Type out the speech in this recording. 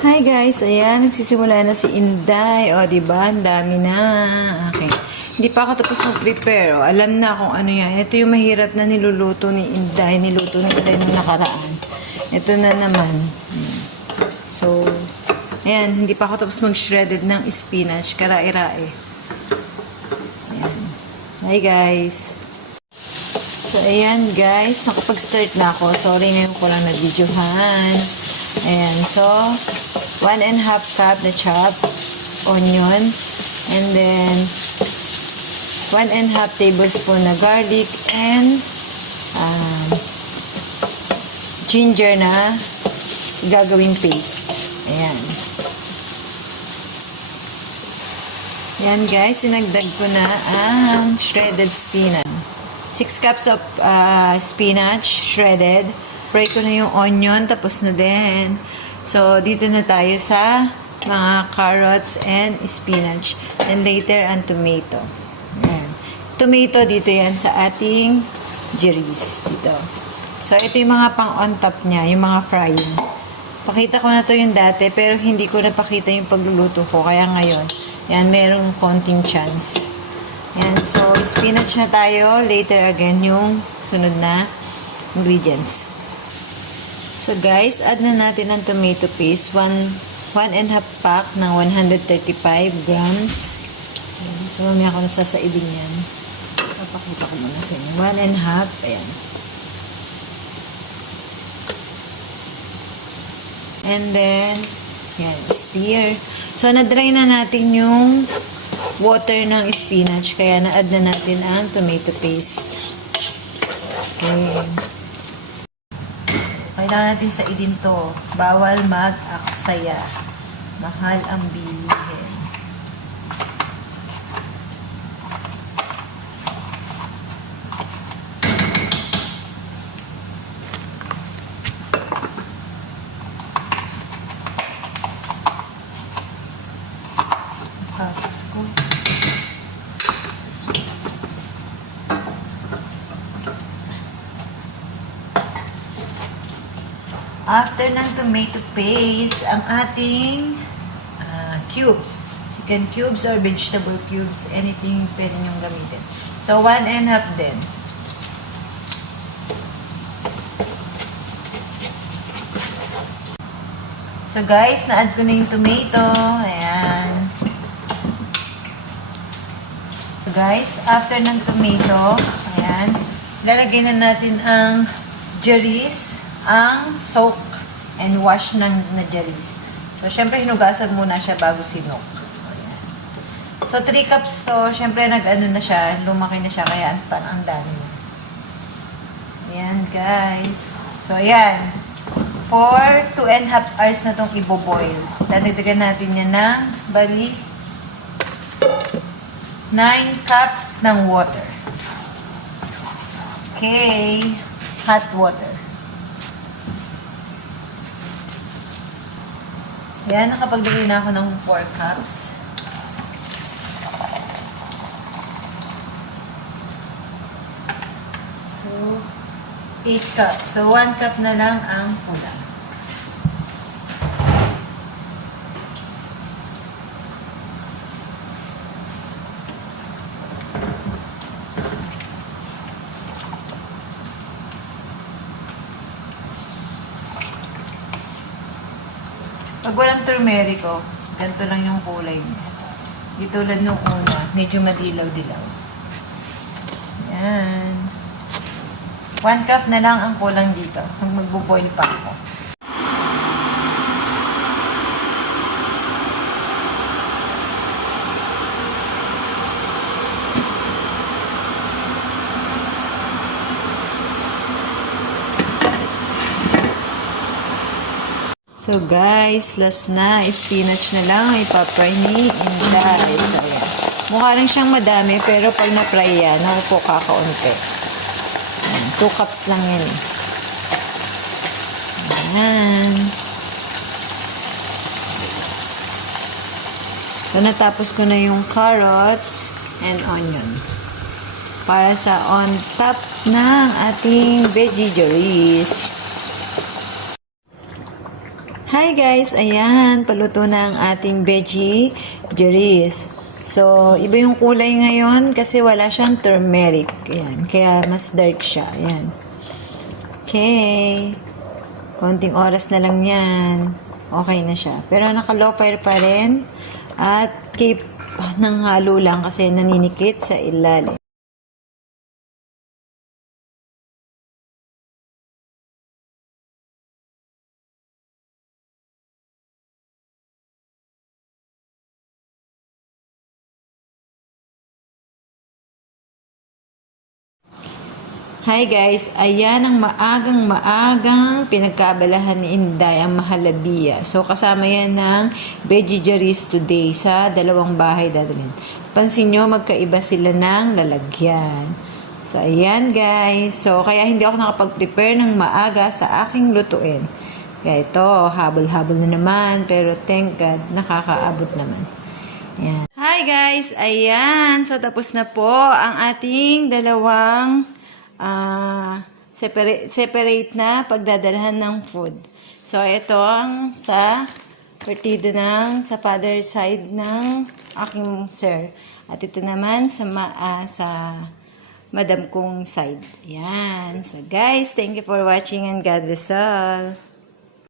Hi guys, ayan, nagsisimula na si Inday. O, diba? Ang dami na. Okay. Hindi pa ako tapos mag-prepare. O, alam na kung ano yan. Ito yung mahirap na niluluto ni Inday. Niluto ni Inday nung nakaraan. Ito na naman. So, ayan, hindi pa ako tapos mag-shredded ng spinach. Karai-rai. Ayan. Hi guys. So, ayan guys, nakapag-start na ako. Sorry, ngayon ko lang na-videohan. Ayan, so, 1.5 cup na chopped onion. And then, 1.5 tablespoon na garlic and ginger na gagawing paste. Ayan. Ayan guys, sinagdag ko na ang shredded spinach. 6 cups of spinach, shredded. Fry ko na yung onion, tapos na din. So, dito na tayo sa mga carrots and spinach. And later, ang tomato. Ayan. Tomato, dito yan sa ating jeris. Dito. So, ito yung mga pang-on top niya, yung mga frying. Pakita ko na to yung dati, pero hindi ko napakita yung pagluluto ko. Kaya ngayon, yan, merong konting chance. Ayan, so, spinach na tayo. Later again, yung sunod na ingredients. So, guys, add na natin ang tomato paste. 1.5 pack ng 135 grams. Ayan, so, mamaya ako nasasaidin yan. Papakita ko muna sa inyo. 1.5. Ayan. And then, yan, stir. So, na-dry na natin yung water ng spinach. Kaya na-add na natin ang tomato paste. Okay. Kailangan natin sa idin to. Bawal mag-aksaya. Mahal ang bilihin. Tapos ko. After ng tomato paste, ang ating cubes. Chicken cubes or vegetable cubes. Anything pwede nyong gamitin. So, 1.5 din. So, guys, na-add ko na yung tomato. Ayan. So, guys, after ng tomato, ayan, lalagay na natin ang jeris, ang soak and wash ng jeris. So, syempre, hinugasan muna siya bago sinok. Ayan. So, 3 cups to. Syempre, nag-ano na siya. Lumaki na siya. Kaya, ang dami. Ayan, guys. So, ayan. For 2.5 hours na itong iboboil. Dadagdagan natin yan ng, bali, 9 cups ng water. Okay. Hot water. Yan, nakapagbigay na ako ng 4 cups. So, 8 cups. So, 1 cup na lang ang kulang. Pag walang turmerico, ganito lang yung kulay niya. Di tulad nung una, medyo madilaw-dilaw. Yan. 1 cup na lang ang kulang dito. Magbo-boil pa ako. So guys, last na, spinach na lang, ipapry ni Inday. So ayan. Mukha rin siyang madami, pero pag na-fry yan, ako po kakaunti. 2 cups lang yan eh. Ayan. So natapos ko na yung carrots and onion. Para sa on top ng ating veggie jeris. Hi guys, ayan, paluto na ang ating veggie jeris. So, iba yung kulay ngayon kasi wala siyang turmeric. Ayan, kaya mas dark siya. Ayan. Okay. Konting oras na lang yan. Okay na siya. Pero naka-low fire pa rin. At keep ng halo lang kasi naninikit sa ilalim. Hi guys, ayan ang maagang pinagkaabalahan ni Inday, ang mahalabiya. So kasama yan ng veggie jeris today sa dalawang bahay dadalhin. Pansin nyo, magkaiba sila ng lalagyan. So ayan guys, so kaya hindi ako nakapag-prepare ng maaga sa aking lutuin. Kaya ito, habol-habol na naman, pero thank God, nakakaabot naman. Ayan. Hi guys, ayan, so tapos na po ang ating dalawang separate na pagdadalhan ng food. So, ito ang sa partido ng sa father side ng aking sir. At ito naman sa madam kong side. Yan. So, guys, thank you for watching and God bless all.